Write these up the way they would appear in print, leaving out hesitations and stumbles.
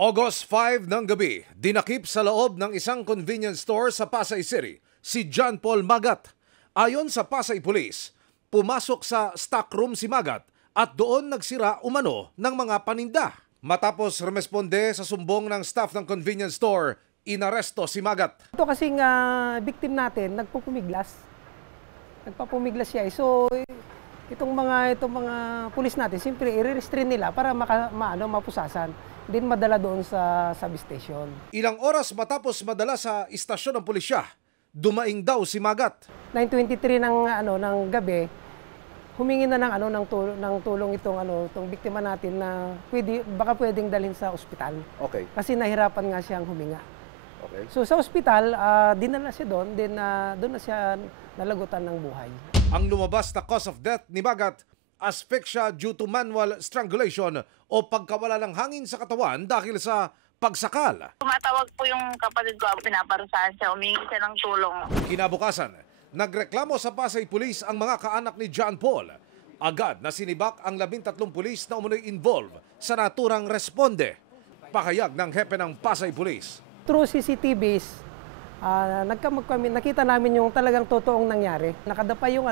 August 5 ng gabi, dinakip sa loob ng isang convenience store sa Pasay City si John Paul Magat. Ayon sa Pasay Police, pumasok sa stockroom si Magat at doon nagsira umano ng mga paninda. Matapos rumesponde sa sumbong ng staff ng convenience store, inaresto si Magat. Ito kasing victim natin, nagpupumiglas. Nagpapumiglas siya. So, itong mga pulis natin, siyempre i-restrain nila para mapusasan. Din madala doon sa substation. Ilang oras matapos madala sa istasyon ng pulisya, dumaing daw si Magat. 9:23 ng gabi, humingi na ng tulong itong biktima natin na baka pwedeng dalhin sa ospital. Okay. Kasi nahirapan nga siyang huminga. Okay. So sa ospital, dinala siya doon, doon na siya nalagutan ng buhay. Ang lumabas na cause of death ni Magat, asphyxia due to manual strangulation o pagkawala ng hangin sa katawan dahil sa pagsakal. Tumatawag po yung kapatid ko, pinaparusahan siya, humingi siya ng tulong. Kinabukasan, nagreklamo sa Pasay Police ang mga kaanak ni John Paul. Agad na sinibak ang 13 pulis na umunoy involved sa naturang responde. Pakayag ng hepe ng Pasay Police. Through CCTVs, nakita namin yung talagang totoong nangyari. Nakadapa yung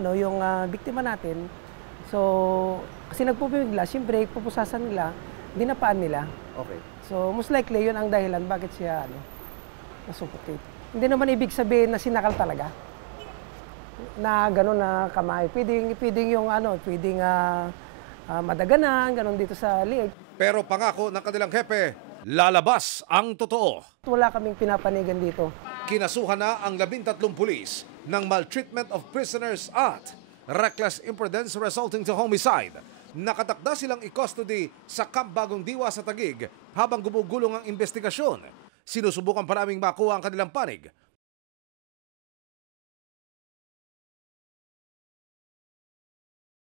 biktima natin. So, kasi nagpupumigla, siyempre, pupusasan nila, dinapaan nila. Okay. So, most likely, yun ang dahilan bakit siya nasuffocate. Hindi naman ibig sabihin na sinakal talaga. Na gano'n na kamay. Pwedeng yung madaganan, gano'n dito sa liig. Pero pangako ng kanilang hepe, lalabas ang totoo. Wala kaming pinapanigan dito. Kinasuhan na ang 13 pulis ng Maltreatment of Prisoners at reckless imprudence resulting to homicide. Nakatakda silang i-custody sa Camp Bagong Diwa sa Taguig habang gumugulong ang investigasyon. Sinusubukan pa naming makuha ang kanilang panig